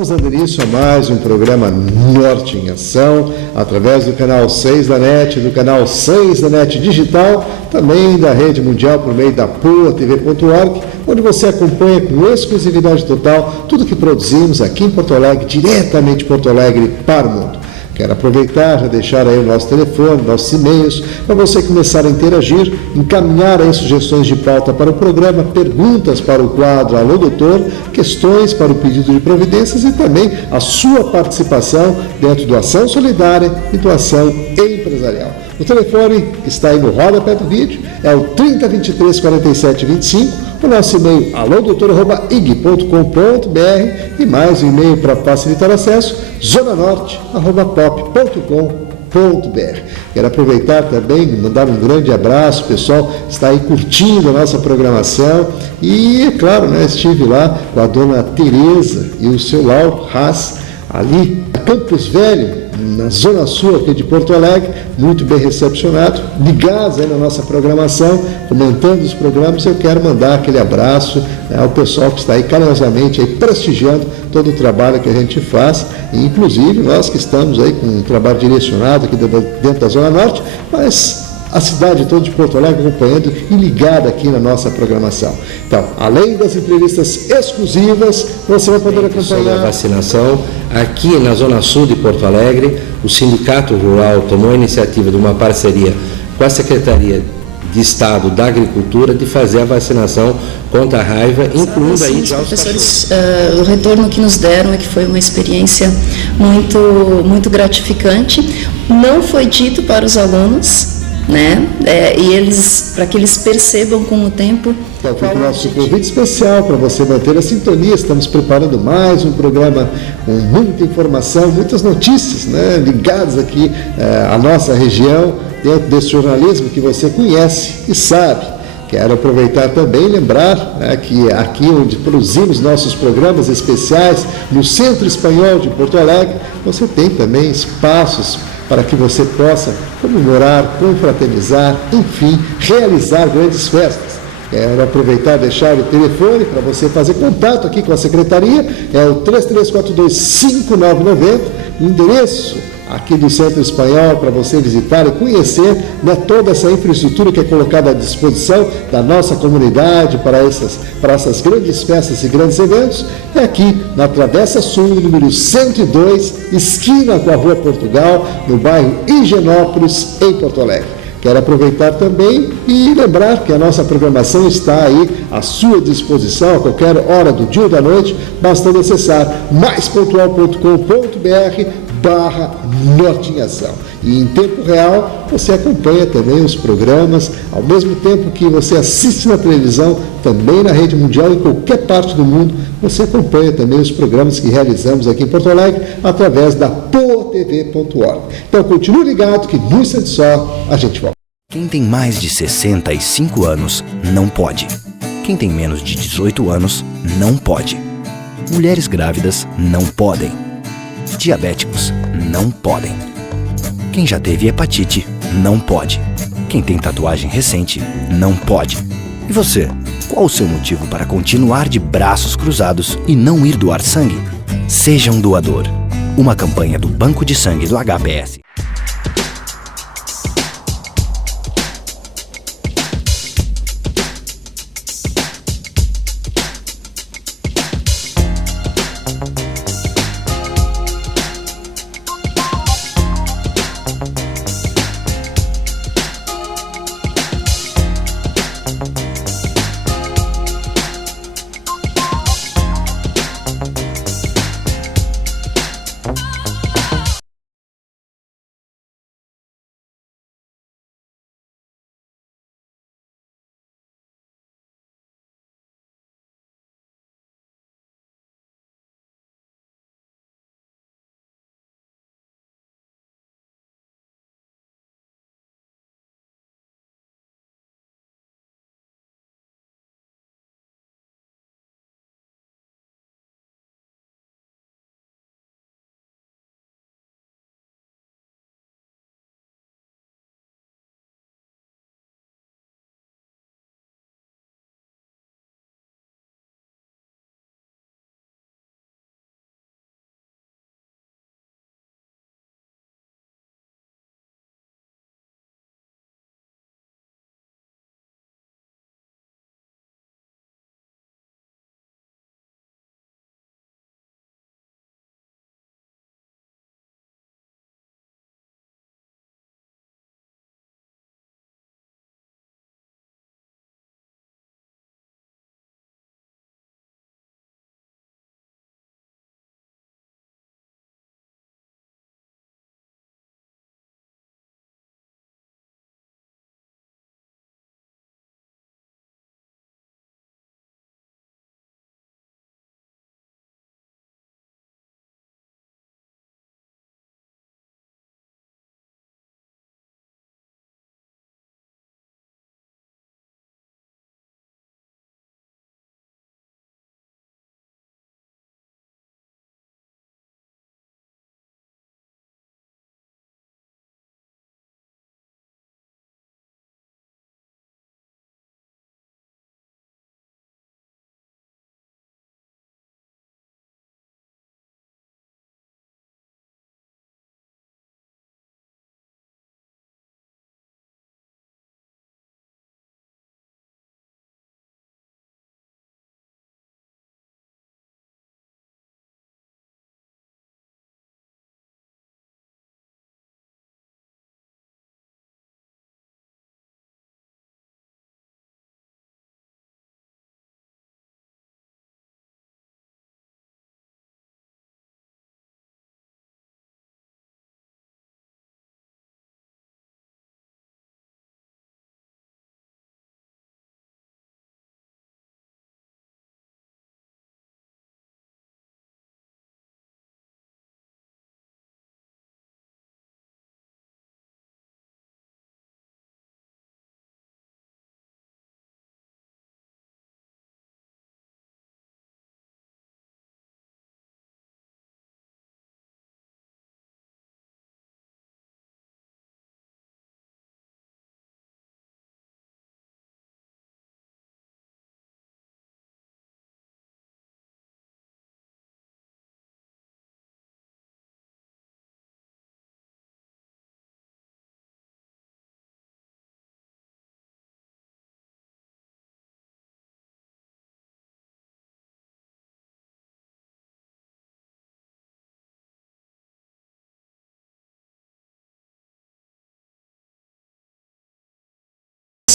Estamos dando início a mais um programa Norte em Ação, através do canal 6 da NET, do canal 6 da NET Digital, também da Rede Mundial por meio da PoaTV.org, onde você acompanha com exclusividade total tudo que produzimos aqui em Porto Alegre, diretamente de Porto Alegre para o mundo. Quero aproveitar, já deixar aí o nosso telefone, nossos e-mails, para você começar a interagir, encaminhar aí sugestões de pauta para o programa, perguntas para o quadro Alô Doutor, questões para o pedido de providências e também a sua participação dentro do Ação Solidária e do Ação Empresarial. O telefone que está aí no rodapé do vídeo é o 3023 47 25, o nosso e-mail alodoutor@ig.com.br e mais um e-mail para facilitar acesso, zonanorte@pop.com.br. Quero aproveitar também, mandar um grande abraço, o pessoal está aí curtindo a nossa programação e, é claro, estive lá com a dona Tereza e o seu Lau Haas, ali a Campos Velho, na Zona Sul aqui de Porto Alegre, muito bem recepcionado, ligados aí na nossa programação, comentando os programas. Eu quero mandar aquele abraço ao pessoal que está aí carinhosamente aí prestigiando todo o trabalho que a gente faz, e inclusive nós que estamos aí com um trabalho direcionado aqui dentro da Zona Norte, mas a cidade toda de Porto Alegre acompanhando e ligada aqui na nossa programação. Então, além das entrevistas exclusivas, você vai poder acompanhar sobre a vacinação. Aqui na Zona Sul de Porto Alegre, o Sindicato Rural tomou a iniciativa de uma parceria com a Secretaria de Estado da Agricultura de fazer a vacinação contra a raiva, incluindo aí já os professores. O retorno que nos deram é que foi uma experiência muito gratificante. Não foi dito para os alunos, e eles, para que eles percebam com o tempo. Então, fica o nosso convite especial para você manter a sintonia. Estamos preparando mais um programa com muita informação, muitas notícias, ligadas aqui à nossa região, dentro desse jornalismo que você conhece e sabe. Quero aproveitar também e lembrar que aqui onde produzimos nossos programas especiais, no Centro Espanhol de Porto Alegre, você tem também espaços para que você possa comemorar, confraternizar, enfim, realizar grandes festas. Quero aproveitar e deixar o telefone para você fazer contato aqui com a Secretaria, é o 3342-5990, o endereço aqui do Centro Espanhol para você visitar e conhecer toda essa infraestrutura que é colocada à disposição da nossa comunidade para essas grandes festas e grandes eventos. É aqui na Travessa Sul, número 102, esquina com a Rua Portugal, no bairro Higienópolis, em Porto Alegre. Quero aproveitar também e lembrar que a nossa programação está aí à sua disposição a qualquer hora do dia ou da noite, bastando acessar maispontual.com.br/Norte em Ação. E em tempo real você acompanha também os programas, ao mesmo tempo que você assiste na televisão, também na Rede Mundial, em qualquer parte do mundo, você acompanha também os programas que realizamos aqui em Porto Alegre, através da PoaTV.org. Então continue ligado que no instante só a gente volta. Quem tem mais de 65 anos não pode. Quem tem menos de 18 anos não pode. Mulheres grávidas não podem. Diabéticos não podem. Quem já teve hepatite não pode. Quem tem tatuagem recente não pode. E você, qual o seu motivo para continuar de braços cruzados e não ir doar sangue? Seja um doador. Uma campanha do Banco de Sangue do HPS.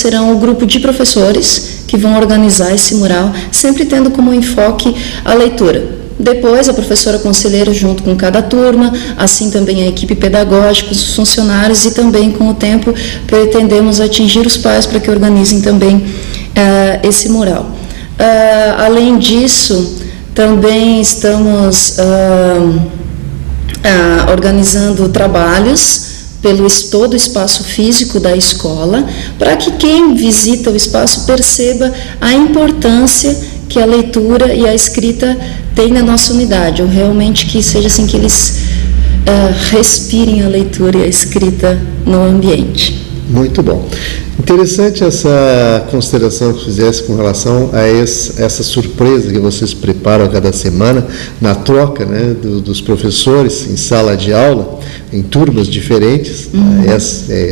serão o grupo de professores que vão organizar esse mural, sempre tendo como enfoque a leitura. Depois, a professora conselheira junto com cada turma, assim também a equipe pedagógica, os funcionários, e também, com o tempo, pretendemos atingir os pais para que organizem também esse mural. Além disso, também estamos organizando trabalhos pelo todo o espaço físico da escola, para que quem visita o espaço perceba a importância que a leitura e a escrita têm na nossa unidade, ou realmente que seja assim que eles respirem a leitura e a escrita no ambiente. Muito bom. Interessante essa consideração que fizesse com relação a essa surpresa que vocês preparam a cada semana na troca, né, dos professores em sala de aula, em turmas diferentes,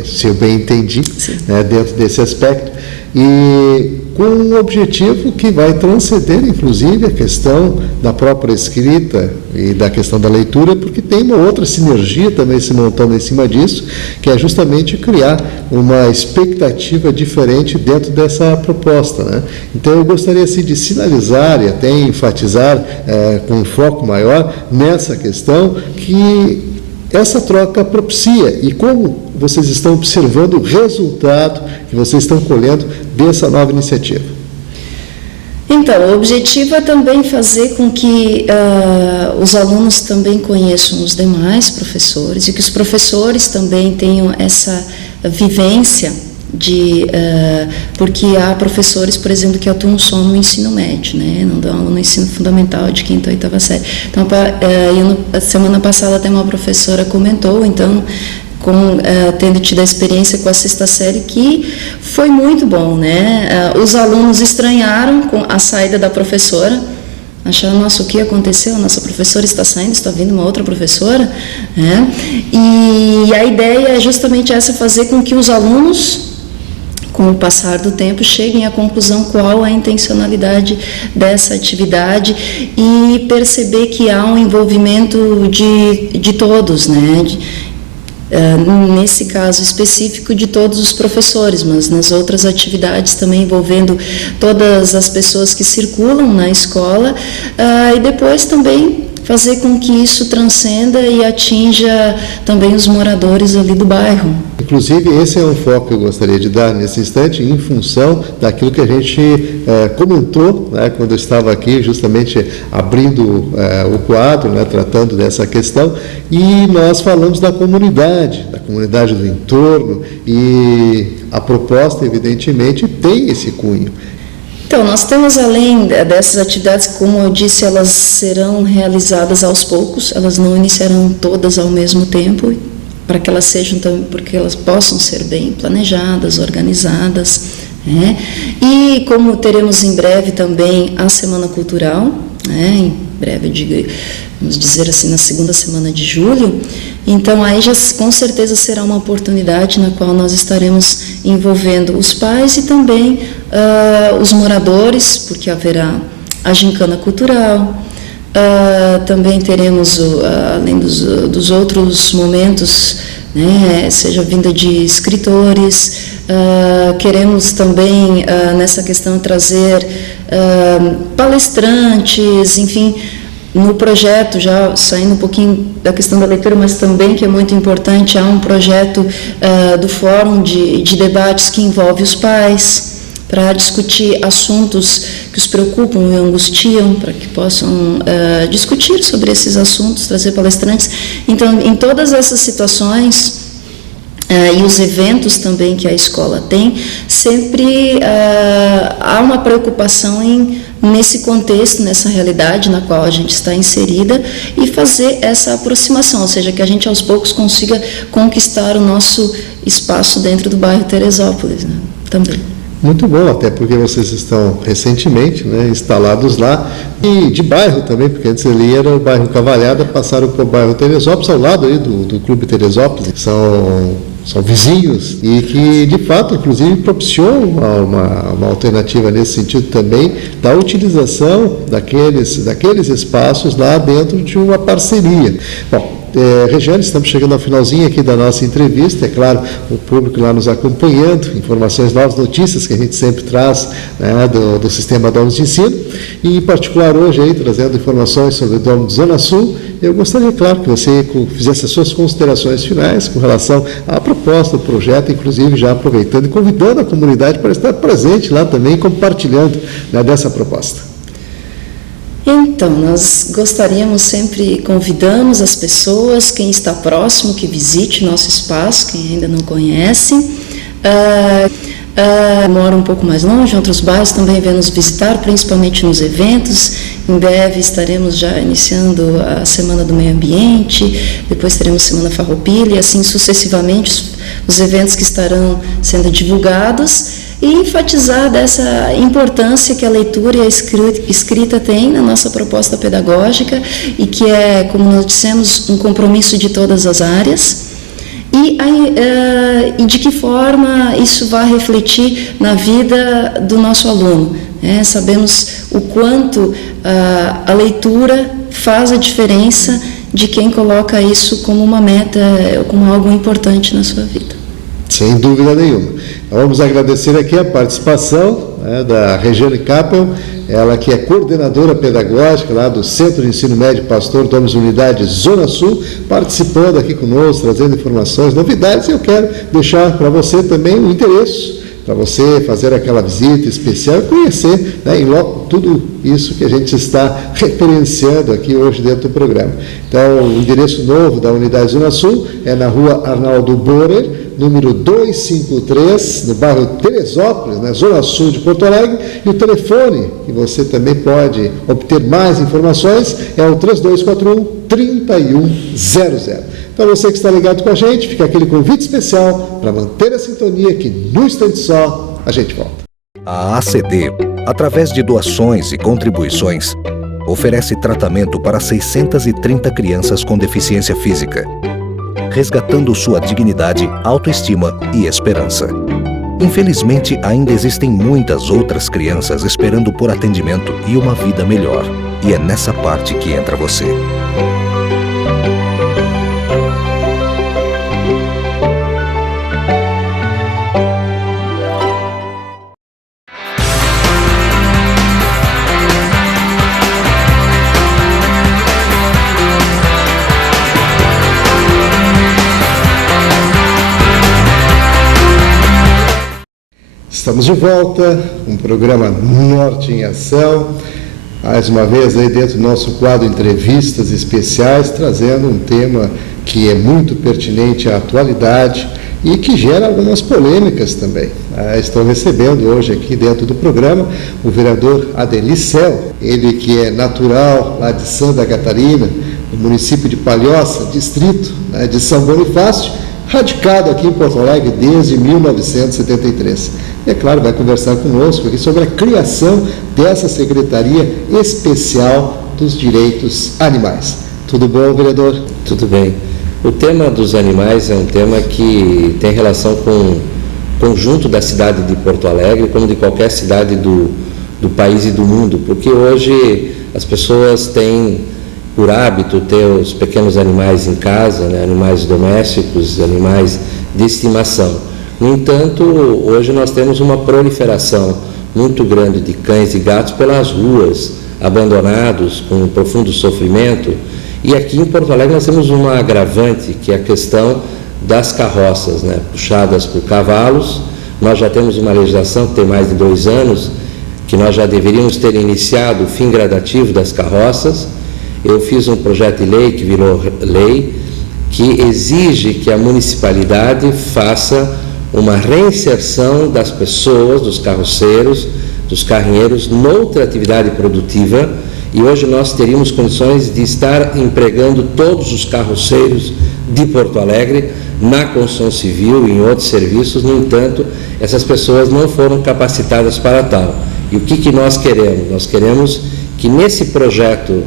se eu bem entendi, né, dentro desse aspecto, e com um objetivo que vai transcender, inclusive, a questão da própria escrita e da questão da leitura, porque tem uma outra sinergia também se montando em cima disso, que é justamente criar uma expectativa diferente dentro dessa proposta, né? Então, eu gostaria assim, de sinalizar e até enfatizar com um foco maior nessa questão que essa troca propicia, e como vocês estão observando o resultado que vocês estão colhendo dessa nova iniciativa? Então, o objetivo é também fazer com que os alunos também conheçam os demais professores e que os professores também tenham essa vivência porque há professores, por exemplo, que atuam só no ensino médio, né? Não dão aula no ensino fundamental de 5ª ou 8ª série. Então, a semana passada até uma professora comentou, então, tendo tido a experiência com a 6ª série, que foi muito bom, né? Os alunos estranharam com a saída da professora, acharam, nossa, o que aconteceu? Nossa professora está saindo, está vindo uma outra professora, né? E a ideia é justamente essa, fazer com que os alunos, com o passar do tempo, cheguem à conclusão qual a intencionalidade dessa atividade e perceber que há um envolvimento de todos, né? Nesse caso específico de todos os professores, mas nas outras atividades também envolvendo todas as pessoas que circulam na escola, e depois também fazer com que isso transcenda e atinja também os moradores ali do bairro. Inclusive, esse é um foco que eu gostaria de dar nesse instante, em função daquilo que a gente comentou, né, quando eu estava aqui, justamente abrindo o quadro, né, tratando dessa questão, e nós falamos da comunidade do entorno, e a proposta, evidentemente, tem esse cunho. Então, nós temos, além dessas atividades, como eu disse, elas serão realizadas aos poucos, elas não iniciarão todas ao mesmo tempo, para que elas sejam também, porque elas possam ser bem planejadas, organizadas, né? E como teremos em breve também a Semana Cultural, né? Em breve, vamos dizer assim, na 2ª semana de julho, então aí já com certeza será uma oportunidade na qual nós estaremos envolvendo os pais e também os moradores, porque haverá a gincana cultural, também teremos, além dos outros momentos, né, seja vinda de escritores, queremos também nessa questão trazer palestrantes, enfim, no projeto, já saindo um pouquinho da questão da leitura, mas também que é muito importante, há um projeto do Fórum de Debates que envolve os pais, para discutir assuntos que os preocupam e angustiam, para que possam discutir sobre esses assuntos, trazer palestrantes. Então, em todas essas situações, e os eventos também que a escola tem, sempre há uma preocupação nesse contexto, nessa realidade na qual a gente está inserida, e fazer essa aproximação, ou seja, que a gente aos poucos consiga conquistar o nosso espaço dentro do bairro Teresópolis, né, também. Muito bom, até porque vocês estão recentemente, né, instalados lá, e de bairro também, porque antes ali era o bairro Cavalhada, passaram para o bairro Teresópolis, ao lado aí do Clube Teresópolis, são vizinhos, e que de fato, inclusive, propiciou uma alternativa nesse sentido também, da utilização daqueles espaços lá dentro de uma parceria. Bom, Regiane, estamos chegando ao finalzinho aqui da nossa entrevista. É claro, o público lá nos acompanhando, informações novas, notícias que a gente sempre traz, né, do Sistema Domus de Ensino, e em particular hoje aí, trazendo informações sobre o Domus Zona Sul. Eu gostaria, claro, que você fizesse as suas considerações finais com relação à proposta do projeto, inclusive já aproveitando e convidando a comunidade para estar presente lá também, compartilhando, né, dessa proposta. Então, nós sempre convidamos as pessoas, quem está próximo, que visite nosso espaço, quem ainda não conhece. Mora um pouco mais longe, em outros bairros também vêm nos visitar, principalmente nos eventos. Em breve estaremos já iniciando a Semana do Meio Ambiente, depois teremos Semana Farroupilha, e assim sucessivamente os eventos que estarão sendo divulgados, e enfatizar dessa importância que a leitura e a escrita têm na nossa proposta pedagógica, e que é, como nós dissemos, um compromisso de todas as áreas, e de que forma isso vai refletir na vida do nosso aluno. Sabemos o quanto a leitura faz a diferença de quem coloca isso como uma meta, como algo importante na sua vida. Sem dúvida nenhuma. Vamos agradecer aqui a participação, né, da Regiane Kappel, ela que é coordenadora pedagógica lá do Centro de Ensino Médio Pastor Domus Unidade Zona Sul, participando aqui conosco, trazendo informações, novidades. Eu quero deixar para você também o endereço, para você fazer aquela visita especial e conhecer, né, em loco tudo isso que a gente está referenciando aqui hoje dentro do programa. Então, o endereço novo da Unidade Zona Sul é na rua Arnaldo Borer, número 253, no bairro Teresópolis, na Zona Sul de Porto Alegre, e o telefone, que você também pode obter mais informações, é o 3241-3100. Para você que está ligado com a gente, fica aquele convite especial para manter a sintonia, que no instante só a gente volta. A ACD, através de doações e contribuições, oferece tratamento para 630 crianças com deficiência física, resgatando sua dignidade, autoestima e esperança. Infelizmente, ainda existem muitas outras crianças esperando por atendimento e uma vida melhor. E é nessa parte que entra você. Estamos de volta com o programa Norte em Ação, mais uma vez aí dentro do nosso quadro Entrevistas Especiais, trazendo um tema que é muito pertinente à atualidade e que gera algumas polêmicas também. Estou recebendo hoje aqui dentro do programa o vereador Adelicel, ele que é natural lá de Santa Catarina, no município de Palhoça, distrito, né, de São Bonifácio, radicado aqui em Porto Alegre desde 1973. E, é claro, vai conversar conosco aqui sobre a criação dessa Secretaria Especial dos Direitos Animais. Tudo bom, vereador? Tudo bem. O tema dos animais é um tema que tem relação com o conjunto da cidade de Porto Alegre, como de qualquer cidade do país e do mundo, porque hoje as pessoas têm por hábito ter os pequenos animais em casa, né, animais domésticos, animais de estimação. No entanto, hoje nós temos uma proliferação muito grande de cães e gatos pelas ruas, abandonados, com profundo sofrimento. E aqui em Porto Alegre nós temos uma agravante, que é a questão das carroças, né, puxadas por cavalos. Nós já temos uma legislação que tem mais de 2 anos, que nós já deveríamos ter iniciado o fim gradativo das carroças. Eu fiz um projeto de lei que virou lei, que exige que a municipalidade faça uma reinserção das pessoas, dos carroceiros, dos carrinheiros, noutra atividade produtiva, e hoje nós teríamos condições de estar empregando todos os carroceiros de Porto Alegre na construção civil e em outros serviços. No entanto, essas pessoas não foram capacitadas para tal. E o que nós queremos? Nós queremos que nesse projeto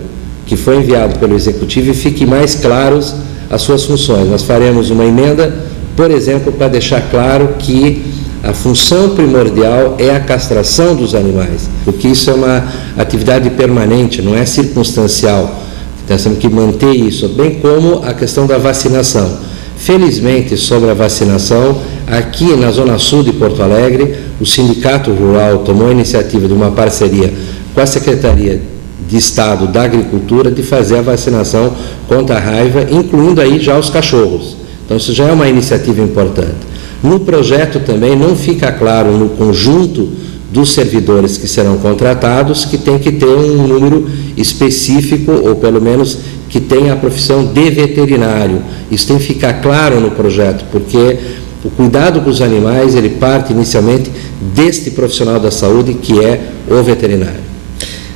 que foi enviado pelo Executivo fique mais claros as suas funções. Nós faremos uma emenda, por exemplo, para deixar claro que a função primordial é a castração dos animais, porque isso é uma atividade permanente, não é circunstancial. Então, nós temos que manter isso, bem como a questão da vacinação. Felizmente, sobre a vacinação, aqui na Zona Sul de Porto Alegre, o Sindicato Rural tomou a iniciativa de uma parceria com a Secretaria de Estado da Agricultura de fazer a vacinação contra a raiva, incluindo aí já os cachorros. Então, isso já é uma iniciativa importante. No projeto também não fica claro no conjunto dos servidores que serão contratados que tem que ter um número específico, ou pelo menos que tenha a profissão de veterinário. Isso tem que ficar claro no projeto, porque o cuidado com os animais, ele parte inicialmente deste profissional da saúde, que é o veterinário.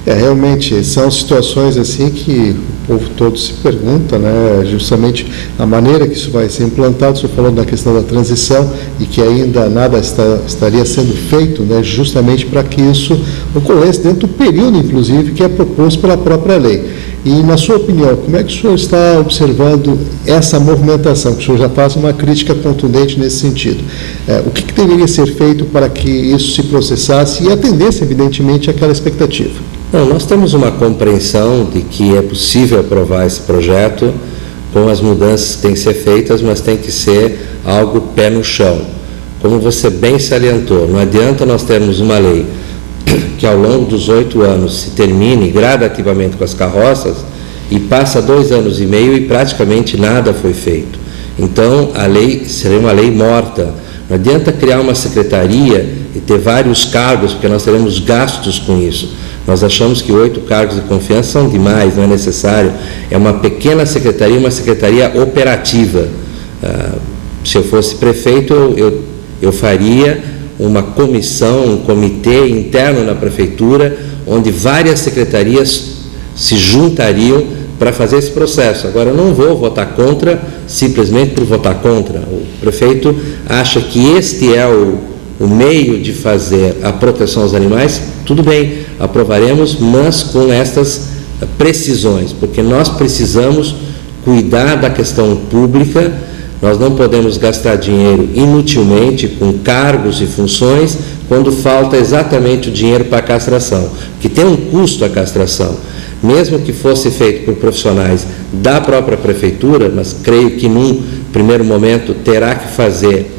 Realmente, são situações assim que o povo todo se pergunta, né, justamente a maneira que isso vai ser implantado. O senhor falou da questão da transição e que ainda nada estaria sendo feito, né, justamente para que isso ocorresse dentro do período, inclusive, que é proposto pela própria lei. E, na sua opinião, como é que o senhor está observando essa movimentação? Que o senhor já faz uma crítica contundente nesse sentido. O que deveria ser feito para que isso se processasse e atendesse, evidentemente, àquela expectativa? Não, nós temos uma compreensão de que é possível aprovar esse projeto com as mudanças que têm que ser feitas, mas tem que ser algo pé no chão. Como você bem salientou, não adianta nós termos uma lei que ao longo dos 8 anos se termine gradativamente com as carroças e passa 2 anos e meio e praticamente nada foi feito. Então, a lei seria uma lei morta. Não adianta criar uma secretaria e ter vários cargos, porque nós teremos gastos com isso. Nós achamos que 8 cargos de confiança são demais, não é necessário. É uma pequena secretaria, uma secretaria operativa. Se eu fosse prefeito, eu faria uma comissão, um comitê interno na prefeitura, onde várias secretarias se juntariam para fazer esse processo. Agora, eu não vou votar contra simplesmente por votar contra. O prefeito acha que este é o meio de fazer a proteção aos animais. Tudo bem, aprovaremos, mas com estas precisões, porque nós precisamos cuidar da questão pública. Nós não podemos gastar dinheiro inutilmente com cargos e funções quando falta exatamente o dinheiro para a castração, que tem um custo a castração. Mesmo que fosse feito por profissionais da própria prefeitura, mas creio que num primeiro momento terá que fazer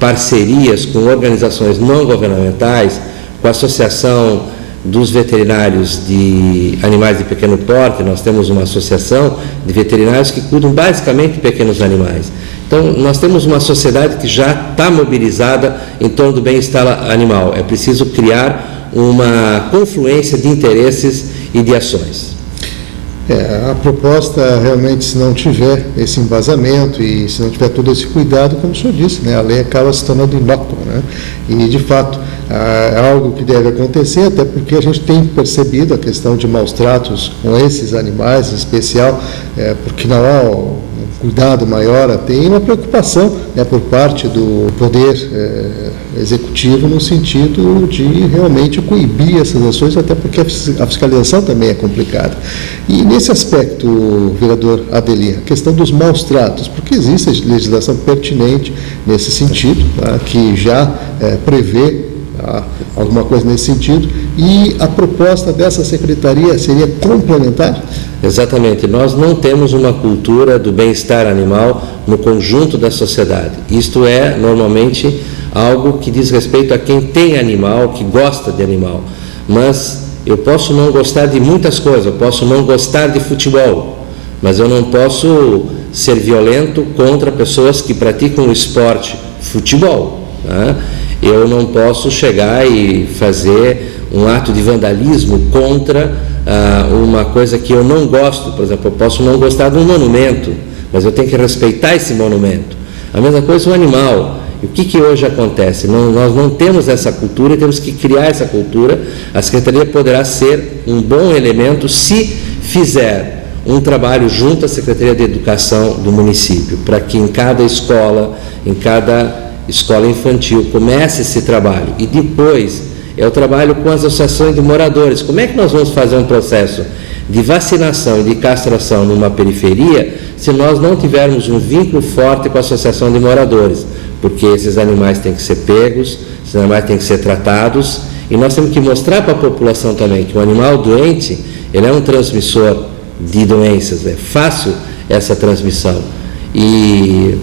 parcerias com organizações não governamentais, com a Associação dos Veterinários de Animais de Pequeno Porte. Nós temos uma associação de veterinários que cuidam basicamente de pequenos animais. Então, nós temos uma sociedade que já está mobilizada em torno do bem-estar animal. É preciso criar uma confluência de interesses e de ações. A proposta realmente, se não tiver esse embasamento e se não tiver todo esse cuidado, como o senhor disse, né, a lei acaba se tornando inócua, né? E, de fato, é algo que deve acontecer, até porque a gente tem percebido a questão de maus tratos com esses animais, em especial, porque não há um cuidado maior, tem uma preocupação, né, por parte do Poder Executivo no sentido de realmente coibir essas ações, até porque a fiscalização também é complicada. E nesse aspecto, vereador Adelir, a questão dos maus tratos, porque existe legislação pertinente nesse sentido, tá, que já prevê alguma coisa nesse sentido, e a proposta dessa secretaria seria complementar? Exatamente, nós não temos uma cultura do bem-estar animal no conjunto da sociedade. Isto é, normalmente, algo que diz respeito a quem tem animal, que gosta de animal. Mas eu posso não gostar de muitas coisas, eu posso não gostar de futebol, mas eu não posso ser violento contra pessoas que praticam o esporte futebol, né? Eu não posso chegar e fazer um ato de vandalismo contra uma coisa que eu não gosto. Por exemplo, eu posso não gostar de um monumento, mas eu tenho que respeitar esse monumento. A mesma coisa o animal. E o que hoje acontece? Nós não temos essa cultura e temos que criar essa cultura. A Secretaria poderá ser um bom elemento se fizer um trabalho junto à Secretaria de Educação do município, para que em cada escola infantil comece esse trabalho. E depois é o trabalho com as associações de moradores. Como é que nós vamos fazer um processo de vacinação e de castração numa periferia se nós não tivermos um vínculo forte com a associação de moradores? Porque esses animais têm que ser pegos, esses animais têm que ser tratados, e nós temos que mostrar para a população também que o animal doente, ele é um transmissor de doenças, é fácil essa transmissão. E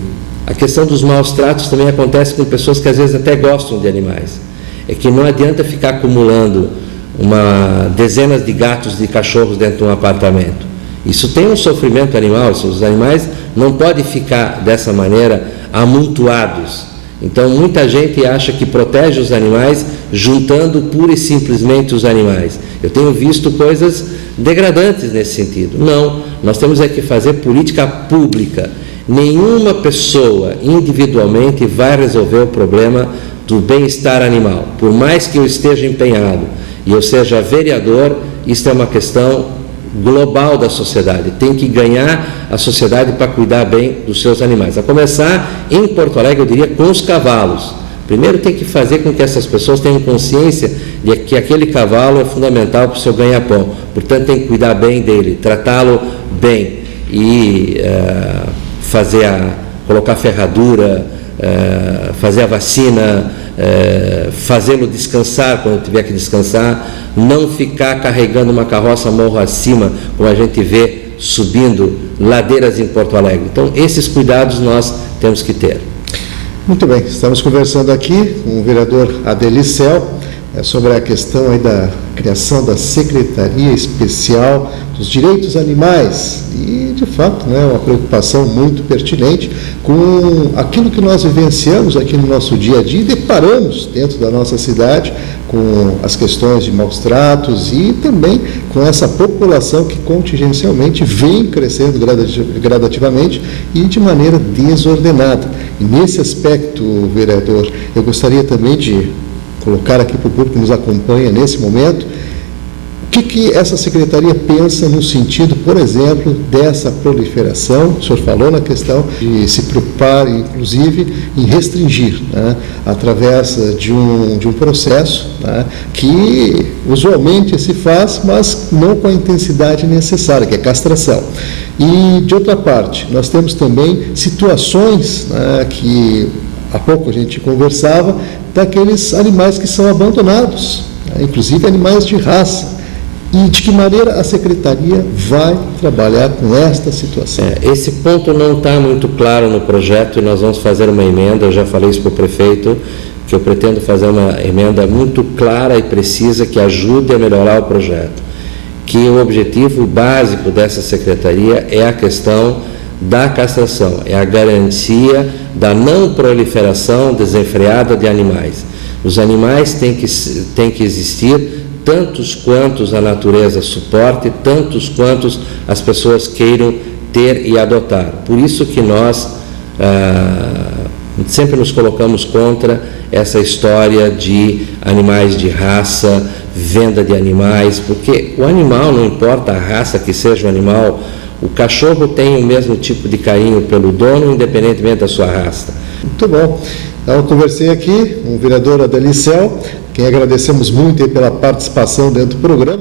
a questão dos maus tratos também acontece com pessoas que às vezes até gostam de animais. É que não adianta ficar acumulando dezenas de gatos, de cachorros dentro de um apartamento. Isso tem um sofrimento animal, os animais não podem ficar dessa maneira amontoados. Então muita gente acha que protege os animais juntando pura e simplesmente os animais. Eu tenho visto coisas degradantes nesse sentido. Não, nós temos que fazer política pública. Nenhuma pessoa individualmente vai resolver o problema do bem-estar animal. Por mais que eu esteja empenhado e eu seja vereador, isso é uma questão global da sociedade. Tem que ganhar a sociedade para cuidar bem dos seus animais. A começar em Porto Alegre, eu diria, com os cavalos. Primeiro tem que fazer com que essas pessoas tenham consciência de que aquele cavalo é fundamental para o seu ganha-pão. Portanto, tem que cuidar bem dele, tratá-lo bem e colocar ferradura, fazer a vacina, fazê-lo descansar quando tiver que descansar, não ficar carregando uma carroça morro acima, como a gente vê subindo ladeiras em Porto Alegre. Então, esses cuidados nós temos que ter. Muito bem, estamos conversando aqui com o vereador Adelicel sobre a questão aí da criação da Secretaria Especial dos Direitos Animais e, de fato, uma preocupação muito pertinente com aquilo que nós vivenciamos aqui no nosso dia a dia e deparamos dentro da nossa cidade com as questões de maus tratos e também com essa população que contingencialmente vem crescendo gradativamente e de maneira desordenada. E nesse aspecto, vereador, eu gostaria também de colocar aqui para o público que nos acompanha nesse momento, o que essa secretaria pensa no sentido, por exemplo, dessa proliferação. O senhor falou na questão de se preocupar, inclusive, em restringir, através de um processo que usualmente se faz, mas não com a intensidade necessária, que é a castração. E, de outra parte, nós temos também situações que há pouco a gente conversava, daqueles animais que são abandonados, inclusive animais de raça. E de que maneira a Secretaria vai trabalhar com esta situação? Esse ponto não está muito claro no projeto e nós vamos fazer uma emenda. Eu já falei isso para o prefeito, que eu pretendo fazer uma emenda muito clara e precisa que ajude a melhorar o projeto. Que o objetivo básico dessa Secretaria é a questão da castração, é a garantia da não proliferação desenfreada de animais. Os animais têm que existir tantos quantos a natureza suporte, tantos quantos as pessoas queiram ter e adotar. Por isso que nós sempre nos colocamos contra essa história de animais de raça, venda de animais, porque o animal, não importa a raça que seja o animal, o cachorro tem o mesmo tipo de carinho pelo dono, independentemente da sua raça. Muito bom. Então, eu conversei aqui com o vereador Adelicel, quem agradecemos muito pela participação dentro do programa.